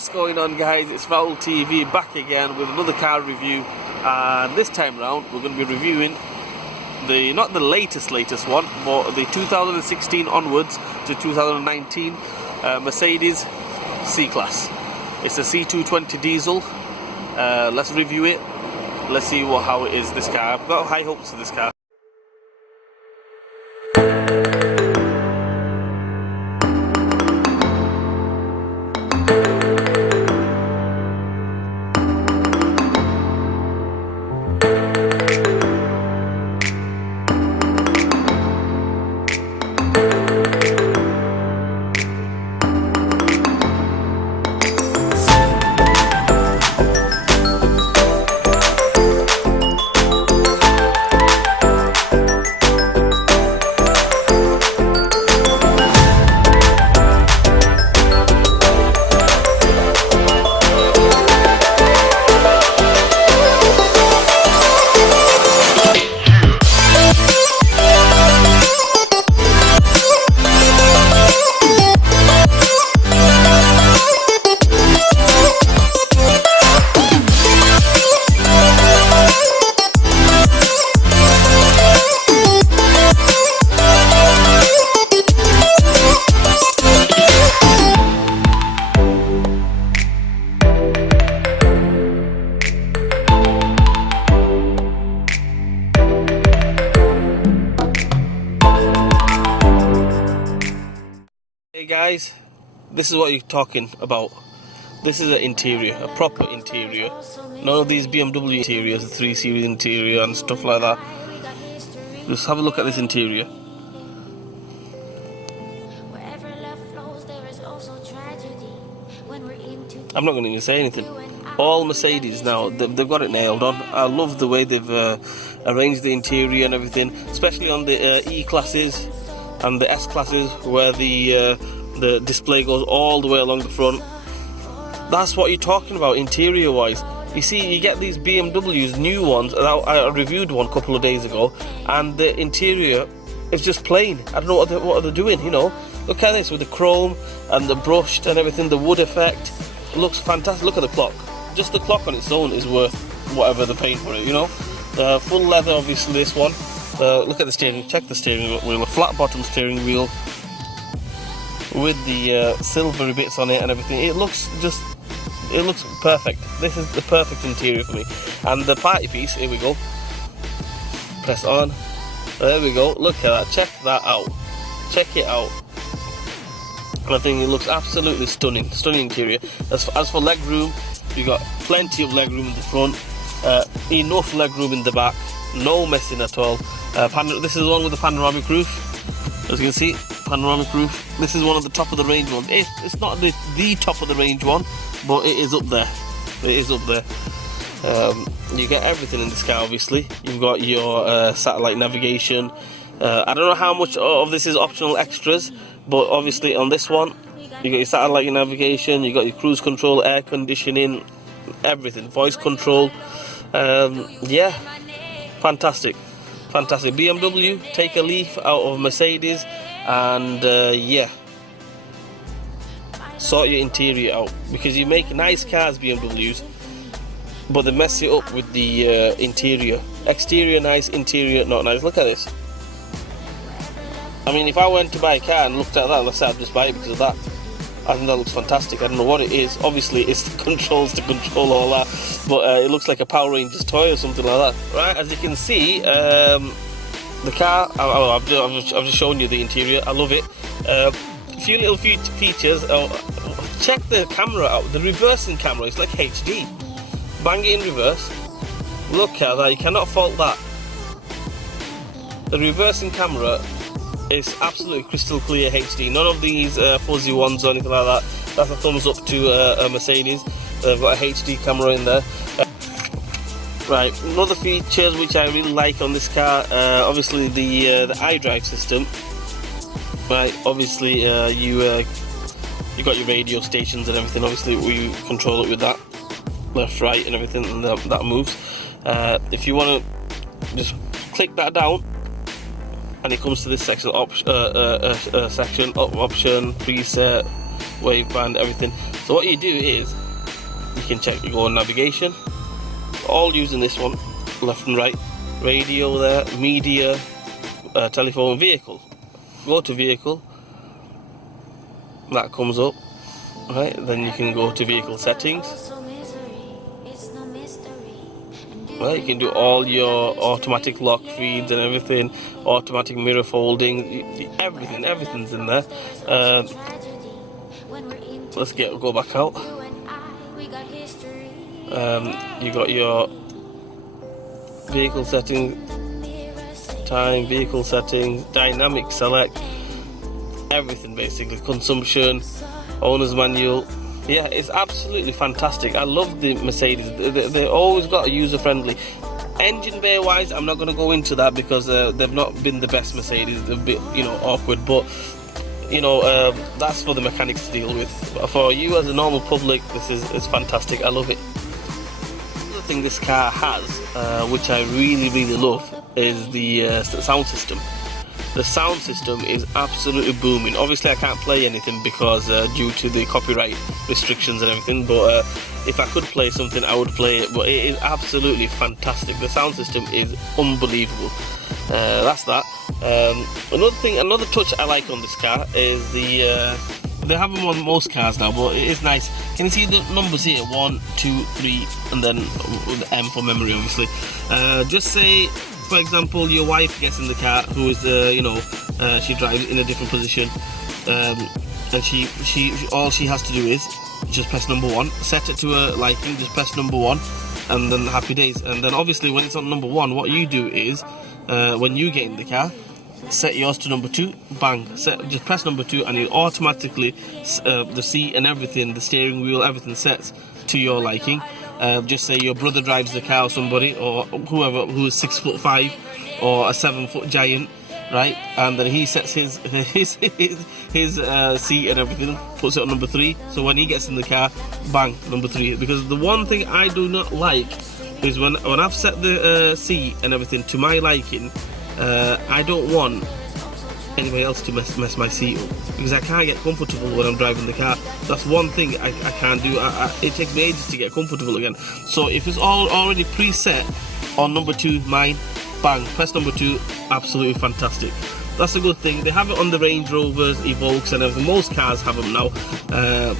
What's going on, guys? It's R4UL TV back again with another car review, and this time round we're going to be reviewing not the latest one, but the 2016 onwards to 2019 Mercedes C-Class. It's a C220 diesel. Let's review it. Let's see how it is, this car. I've got high hopes for this car. Hey guys, this is what you're talking about. This is an interior, a proper interior. None of these BMW interiors, the 3 Series interior and stuff like that. Just have a look at this interior. I'm not going to even say anything. All Mercedes now, they've got it nailed on. I love the way they've arranged the interior and everything, especially on the E-classes and the S-classes, where the display goes all the way along the front. That's what you're talking about interior wise. You see, you get these BMWs, new ones. I reviewed one a couple of days ago, and the interior is just plain. I don't know what they're doing, you know. Look at this with the chrome and the brushed and everything, the wood effect. It looks fantastic. Look at the clock. Just the clock on its own is worth whatever they're paying for it, you know. Full leather, obviously, this one. Look at the steering. Check the steering wheel. A flat bottom steering wheel with the silvery bits on it and everything. It looks perfect. This is the perfect interior for me. And the party piece. Here we go. Press on. There we go. Look at that. Check that out. Check it out. I think it looks absolutely stunning. Stunning interior. As for leg room, you got plenty of leg room in the front. Enough leg room in the back. No messing at all. This is the one with the panoramic roof. As you can see, panoramic roof. This is one of the top of the range ones. It's not the top of the range one, but it is up there. It is up there. You get everything in this car, obviously. You've got your satellite navigation. I don't know how much of this is optional extras, but obviously on this one, you got your satellite navigation, you got your cruise control, air conditioning, everything, voice control. Yeah, fantastic. Fantastic. BMW, take a leaf out of Mercedes, and yeah, sort your interior out, because you make nice cars, BMWs, but they mess it up with the interior. Exterior nice, interior not nice. Look at this. I mean, if I went to buy a car and looked at that, let's say I'd just buy it because of that. I think that looks fantastic. I don't know what it is. Obviously, it's the controls to control all that, but it looks like a Power Rangers toy or something like that. Right, as you can see, the car. I've just shown you the interior. I love it. A few little features. Check the camera out. The reversing camera is like HD. Bang it in reverse. Look at that. You cannot fault that. The reversing camera is absolutely crystal clear HD. None of these fuzzy ones or anything like that. That's a thumbs up to a Mercedes. They've got a HD camera in there. Right, another features which I really like on this car, obviously the iDrive system. Right, obviously you got your radio stations and everything. Obviously we control it with that, left, right, and everything, and that moves. If you want to just click that down, and it comes to this section, option, preset, wave band, everything. So what you do is you can check, you go on navigation, all using this one, left and right, radio there, media, telephone, vehicle. Go to vehicle, that comes up, right? Then you can go to vehicle settings. Well, you can do all your automatic lock feeds and everything, automatic mirror folding, everything's in there. Let's go back out. You got your vehicle settings, time, vehicle settings, dynamic select, everything basically, consumption, owner's manual. Yeah, it's absolutely fantastic. I love the Mercedes. They always got a user-friendly. Engine bay wise, I'm not going to go into that because they've not been the best Mercedes. They're a bit, awkward, but that's for the mechanics to deal with. But for you as a normal public, it's fantastic. I love it. Another thing this car has, which I really love, is the sound system. The sound system is absolutely booming. Obviously I can't play anything because due to the copyright restrictions and everything, but if I could play something I would play it. But it is absolutely fantastic. The sound system is unbelievable. That's that. Another touch I like on this car is they have them on most cars now, but it is nice. Can you see the numbers here? 1, 2, 3, and then the M for memory, obviously. Just say, for example, your wife gets in the car, who is she drives in a different position, and she all she has to do is just press number 1, set it to her liking, just press number 1, and then happy days. And then obviously when it's on number 1, what you do is when you get in the car, set yours to number 2, bang, just press number 2, and it automatically the seat and everything, the steering wheel, everything sets to your liking. Just say your brother drives the car, or somebody, or whoever who is 6'5" or a 7-foot giant, right? And then he sets his seat and everything, puts it on number 3. So when he gets in the car, bang, number 3. Because the one thing I do not like is when I've set the seat and everything to my liking, I don't want anybody else to mess my seat up, because I can't get comfortable when I'm driving the car. That's one thing I can't do. It takes me ages to get comfortable again. So if it's already preset on number 2, mine, bang, press number 2, absolutely fantastic. That's a good thing. They have it on the Range Rovers, Evoques and everything. Most cars have them now,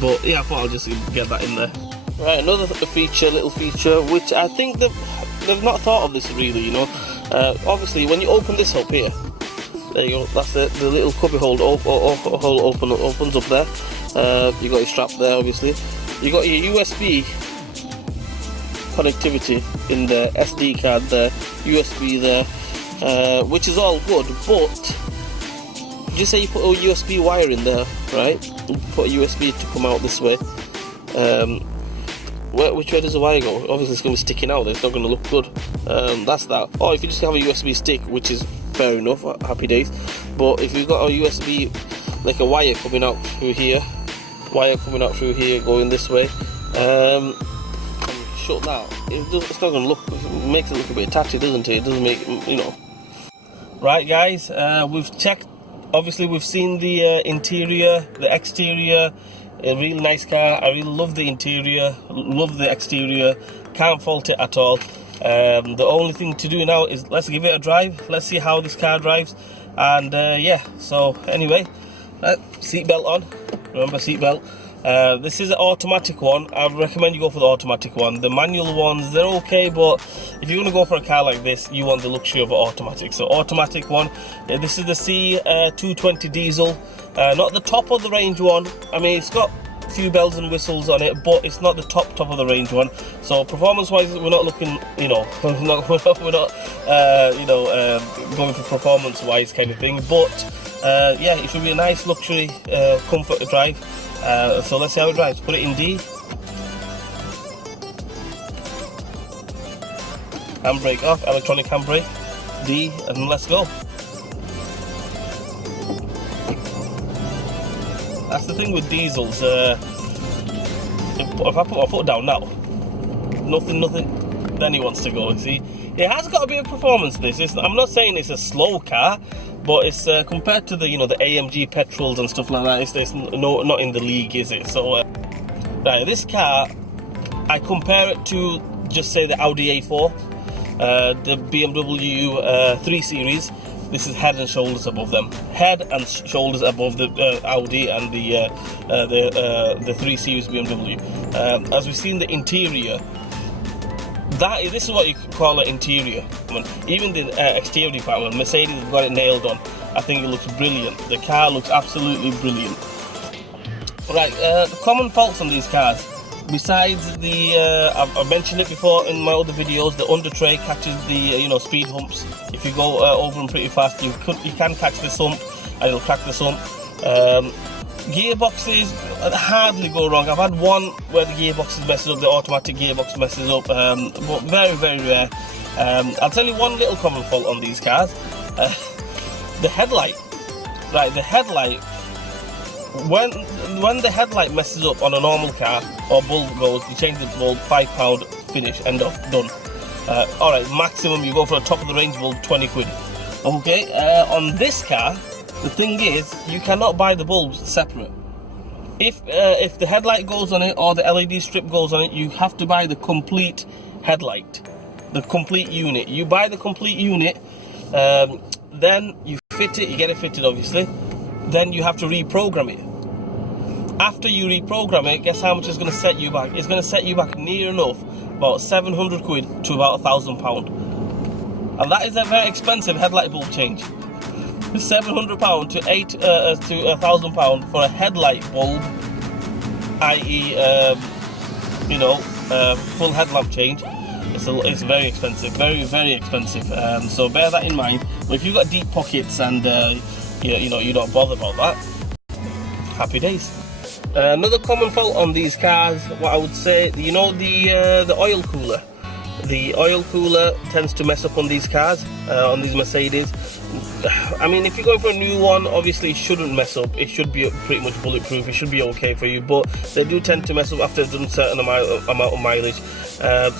but yeah, I thought I'll just get that in there. Right, another little feature, which I think they've not thought of this really, obviously when you open this up here, there you go, that's the little cubby hole opens up there. You got your strap there, obviously. You got your USB connectivity in the SD card there, USB there, which is all good, but just say you put a USB wire in there, right? You put a USB to come out this way. Which way does the wire go? Obviously it's going to be sticking out, it's not going to look good. That's that. Or if you just have a USB stick, which is fair enough, happy days. But if you've got a USB, like a wire coming out through here, going this way, and shut that, it's not going to look, it makes it look a bit tatty, doesn't it? It doesn't make, Right guys, we've checked, obviously we've seen the interior, the exterior. A really nice car. I really love the interior, love the exterior, can't fault it at all. The only thing to do now is let's give it a drive, let's see how this car drives, and yeah, so anyway, seatbelt on, remember seatbelt. This is an automatic one. I recommend you go for the automatic one. The manual ones, they're okay, but if you're going to go for a car like this, you want the luxury of an automatic. So automatic one, this is the C220 diesel, not the top of the range one. I mean, it's got a few bells and whistles on it, but it's not the top of the range one. So performance wise, we're not looking, we're not going for performance wise kind of thing, but yeah, it should be a nice luxury comfort to drive. So let's see how it drives. Put it in D. Handbrake off, electronic handbrake. D, and let's go. That's the thing with diesels. If I put my foot down now, nothing, then he wants to go. See, it has got a bit of performance. I'm not saying it's a slow car, but it's compared to the the AMG petrols and stuff like that, it's not in the league, is it? So Right, this car, I compare it to, just say, the Audi A4, the BMW 3 Series. This is head and shoulders above them. Head and shoulders above the Audi and the 3 Series BMW. As we've seen the interior, this is what you could call an interior. I mean, even the exterior department, Mercedes have got it nailed on. I think it looks brilliant. The car looks absolutely brilliant. Right, common faults on these cars. Besides the, I've mentioned it before in my other videos, the under tray catches the speed humps. If you go over them pretty fast, you can catch the sump and it'll crack the sump. Gearboxes hardly go wrong. I've had one where the gearbox messes up, the automatic gearbox messes up, but very, very rare. I'll tell you one little common fault on these cars. The headlight. Right, the headlight. When the headlight messes up on a normal car or bulb goes, you change the bulb, £5, finish, end of, done. Alright, maximum you go for a top of the range bulb, 20 quid. Okay, on this car, the thing is, you cannot buy the bulbs separate. If the headlight goes on it or the LED strip goes on it, you have to buy the complete headlight, the complete unit. You buy the complete unit, then you fit it, you get it fitted obviously, then you have to reprogram it. After you reprogram it, guess how much it's going to set you back? It's going to set you back near enough about 700 quid to about £1,000. And that is a very expensive headlight bulb change. £700 to £1,000 for a headlight bulb, i.e. Full headlamp change. It's very expensive, very, very expensive. So bear that in mind. But if you've got deep pockets and you don't bother about that, happy days. Another common fault on these cars, what I would say, the oil cooler. The oil cooler tends to mess up on these cars, on these Mercedes. I mean, if you're going for a new one, obviously it shouldn't mess up. It should be pretty much bulletproof. It should be okay for you, but they do tend to mess up after they've done a certain amount of mileage.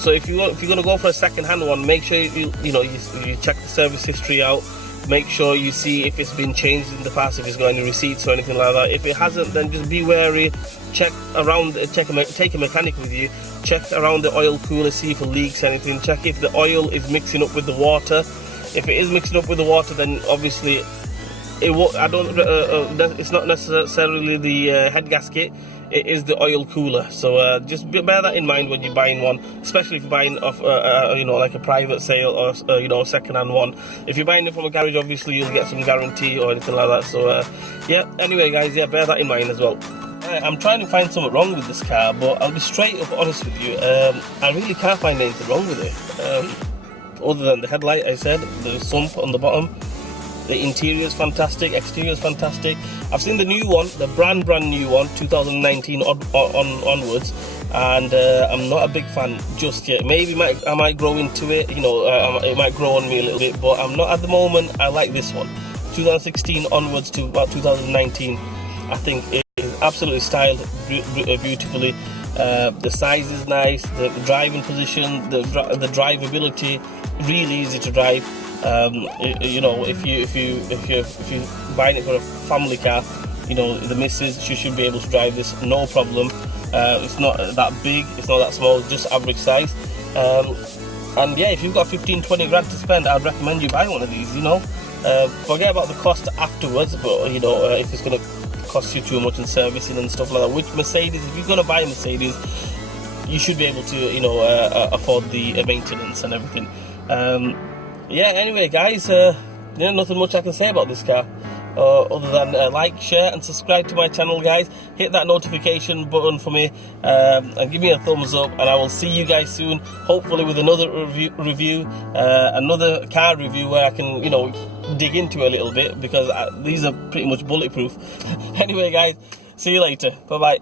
So if you're going to go for a second-hand one, make sure you check the service history out. Make sure you see if it's been changed in the past, if it's got any receipts or anything like that. If it hasn't, then just be wary. Check around, take a mechanic with you. Check around the oil cooler, see if it leaks anything. Check if the oil is mixing up with the water. If it is mixing up with the water, then obviously it's not necessarily the head gasket. It is the oil cooler. So just bear that in mind when you're buying one, especially if you're buying off like a private sale or second-hand one. If you're buying it from a garage, obviously you'll get some guarantee or anything like that. So yeah, anyway guys, yeah, bear that in mind as well. I'm trying to find something wrong with this car, but I'll be straight up honest with you. I really can't find anything wrong with it, other than the headlight. I said the sump on the bottom. The interior is fantastic, exterior is fantastic. I've seen the new one, the brand new one, 2019 onwards, and I'm not a big fan just yet. Maybe I might grow into it, it might grow on me a little bit, but I'm not at the moment. I like this one, 2016 onwards to about 2019. I think it is absolutely styled beautifully. The size is nice, the driving position, the drivability, really easy to drive. If you're buying it for a family car, the missus, she should be able to drive this no problem. It's not that big, it's not that small, just average size. And yeah, if you've got 15-20 grand to spend, I'd recommend you buy one of these. Forget about the cost afterwards, but if it's going to cost you too much in servicing and stuff like that, which Mercedes, if you're going to buy a Mercedes, you should be able to afford the maintenance and everything. Yeah, anyway guys, nothing much I can say about this car other than like, share and subscribe to my channel, guys. Hit that notification button for me and give me a thumbs up, and I will see you guys soon, hopefully with another review, another car review where I can dig into a little bit, because these are pretty much bulletproof. Anyway guys, see you later, bye bye.